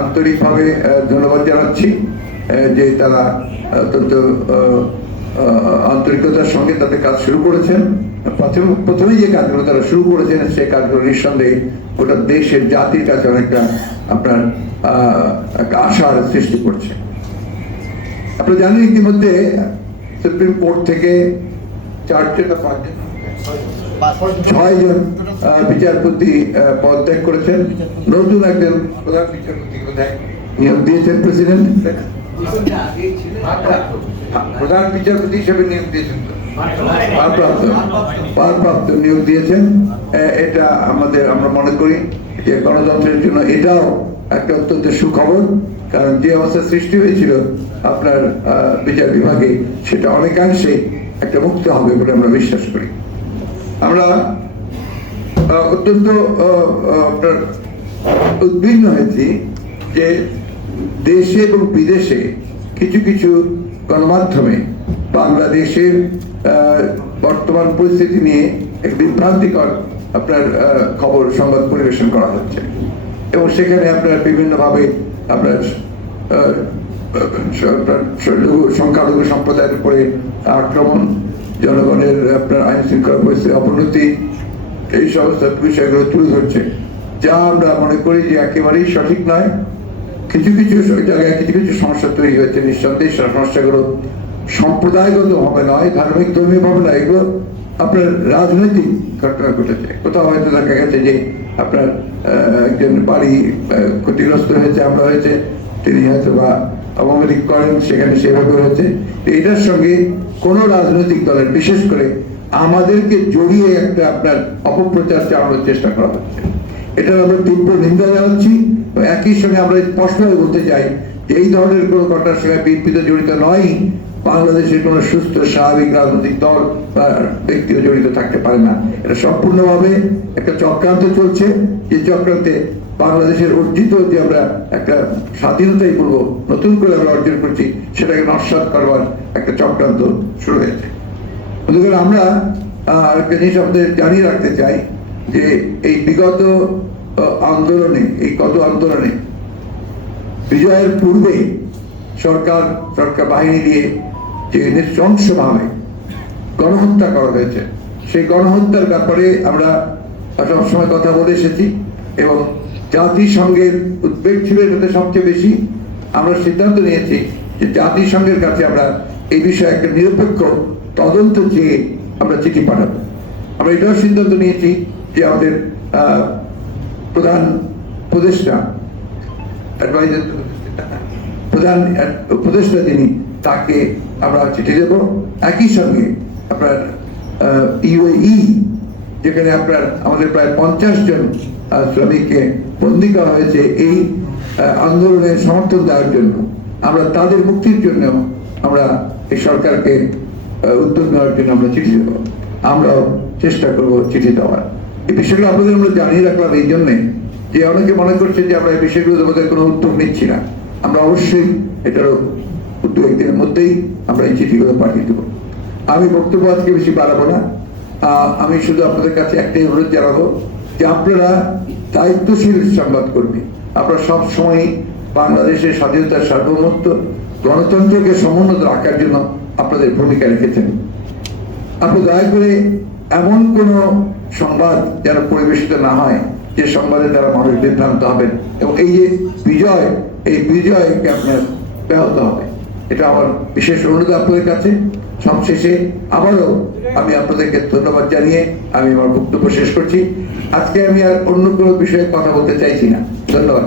আন্তরিকভাবে ধন্যবাদ জানাচ্ছি যে তারা অত্যন্ত আন্তরিকতার সঙ্গে তাদের কাজ শুরু করেছেন। প্রথমেই যে কাজগুলো তারা শুরু করেছেন সেই কাজগুলো নিঃসন্দেহে গোটা দেশের জাতির কাছে অনেকটা আপনার একটা আশার সৃষ্টি করছে। আপনারা জানেন ইতিমধ্যে সুপ্রিম কোর্ট থেকে 6জন বিচারপতি পদত্যাগ করেছেন। নতুন একজন প্রধান বিচারপতি নিয়োগ দিয়েছেন প্রেসিডেন্ট, প্রধান বিচারপতি হিসেবে নিয়োগ দিয়েছেন, ভারপ্রাপ্ত নিয়োগ দিয়েছেন। এটা আমরা মনে করি যে গণতন্ত্রের জন্য এটাও একটা অত্যন্ত সুখবর, কারণ যে অবস্থা সৃষ্টি হয়েছিল আপনার বিচার বিভাগে সেটা অনেকাংশে একটা মুক্ত হবে বলে আমরা বিশ্বাস করি। আমরা অত্যন্ত আপনার উদ্বিগ্ন হয়েছি যে দেশে এবং বিদেশে কিছু কিছু গণমাধ্যমে বাংলাদেশের বর্তমান পরিস্থিতি নিয়ে এক বিভ্রান্তিকর আপনার খবর সংবাদ পরিবেশন করা হচ্ছে এবং সেখানে আপনার বিভিন্নভাবে আপনার সংখ্যালঘু সম্প্রদায়ের উপরে আক্রমণ, জনগণের আপনার আইন শৃঙ্খলা পরিস্থিতির অবনতি, এই সমস্ত বিষয়গুলো তুলে ধরছে, যা আমরা মনে করি যে একেবারেই সঠিক নয়। কিছু কিছু জায়গায় কিছু কিছু সমস্যা তৈরি হয়েছে, নিঃসন্দেহে সমস্যাগুলো সম্প্রদায়গত ভাবে নয়, ধার্মিক ধর্মীয় ভাবে নয়, এগুলো আপনার রাজনৈতিক ঘটনা ঘটেছে। কোথাও হয়তো দেখা গেছে যে আপনার একজন বাড়ি ক্ষতিগ্রস্ত হয়েছে, আমরা হয়েছে, তিনি হয়তো বা অবমাননা করেন, সেখানে সেভাবে হয়েছে। এটার সঙ্গে কোন রাজনৈতিক দলের, বিশেষ করে আমাদেরকে জড়িয়ে একটা আপনার অপপ্রচার চালানোর চেষ্টা করা হচ্ছে। এটা আমরা তীব্র নিন্দা জানাচ্ছি। একই সঙ্গে আমরা স্পষ্টভাবে বলতে চাই যে এই ধরনের কোনো ঘটনার সঙ্গে বিএনপি তো জড়িত নয়, বাংলাদেশের কোনো সুস্থ স্বাভাবিক রাজনৈতিক দল বা ব্যক্তিও জড়িত থাকতে পারে না। এটা সম্পূর্ণভাবে একটা চক্রান্ত চলছে, যে চক্রান্তে বাংলাদেশের অর্জিত যে আমরা একটা স্বাধীনতাই বলবো নতুন করে আমরা অর্জন করছি, সেটাকে নস্যাৎ করবার একটা চক্রান্ত শুরু হয়েছে। আমরা একটা জিনিস আপনাদের জানিয়ে রাখতে চাই যে এই বিগত আন্দোলনে, এই গত আন্দোলনে বিজয়ের পূর্বে সরকার বাহিনী দিয়ে যে নৃশংসভাবে গণহত্যা করা হয়েছে, সেই গণহত্যার ব্যাপারে আমরা সবসময় কথা বলে এসেছি এবং জাতিসংঘের উদ্বেগ ছিল এটাতে সবচেয়ে বেশি। আমরা সিদ্ধান্ত নিয়েছি যে জাতিসংঘের কাছে আমরা এই বিষয়ে একটা নিরপেক্ষ তদন্ত চেয়ে আমরা চিঠি পাঠাবো। আমরা এটাও সিদ্ধান্ত নিয়েছি যে আমাদের প্রধান উপদেষ্টা যিনি, তাকে আমরা চিঠি দেব। একই সঙ্গে আপনার ইউএই, যেখানে আপনার আমাদের প্রায় 50 জন শ্রমিককে বন্দী করা হয়েছে এই আন্দোলনের সমর্থন দেওয়ার জন্য, আমরা তাদের মুক্তির জন্য আমরা এই সরকারকে উদ্যোগ নেওয়ার জন্য আমরা চিঠি দেব। আমরাও চেষ্টা করব চিঠি দেওয়ার। এই বিষয়গুলো আপনাদের আমরা জানিয়ে রাখলাম এই জন্যে যে অনেকে মনে করছে যে আমরা এই বিষয়গুলো আমাদের কোনো উদ্যোগ নিচ্ছি না। আমরা অবশ্যই এটার দু একদিনের মধ্যেই আমরা এই চিঠিগুলো পাঠিয়ে দেবো। আমি বক্তব্য আজকে বেশি বাড়াবো না। আমি শুধু আপনাদের কাছে একটাই অনুরোধ জানাবো যে আপনারা দায়িত্বশীল সংবাদকর্মী, আপনারা সবসময় বাংলাদেশের স্বাধীনতার সার্বভৌমত্ব, গণতন্ত্রকে সমুন্নত রাখার জন্য আপনাদের ভূমিকা রেখেছেন। আপনি দয়া করে এমন কোন সংবাদ যেন পরিবেশিত না হয় যে সংবাদে দ্বারা মানুষ বিভ্রান্ত হবেন এবং এই যে বিজয়, এই বিজয়কে আপনার ব্যাহত হবে। এটা আমার বিশেষ অনুরোধ আপনাদের কাছে। সবশেষে আবারও আমি আপনাদেরকে ধন্যবাদ জানিয়ে আমি আমার বক্তব্য শেষ করছি। আজকে আমি আর অন্য কোনো বিষয়ে কথা বলতে চাইছি না। ধন্যবাদ।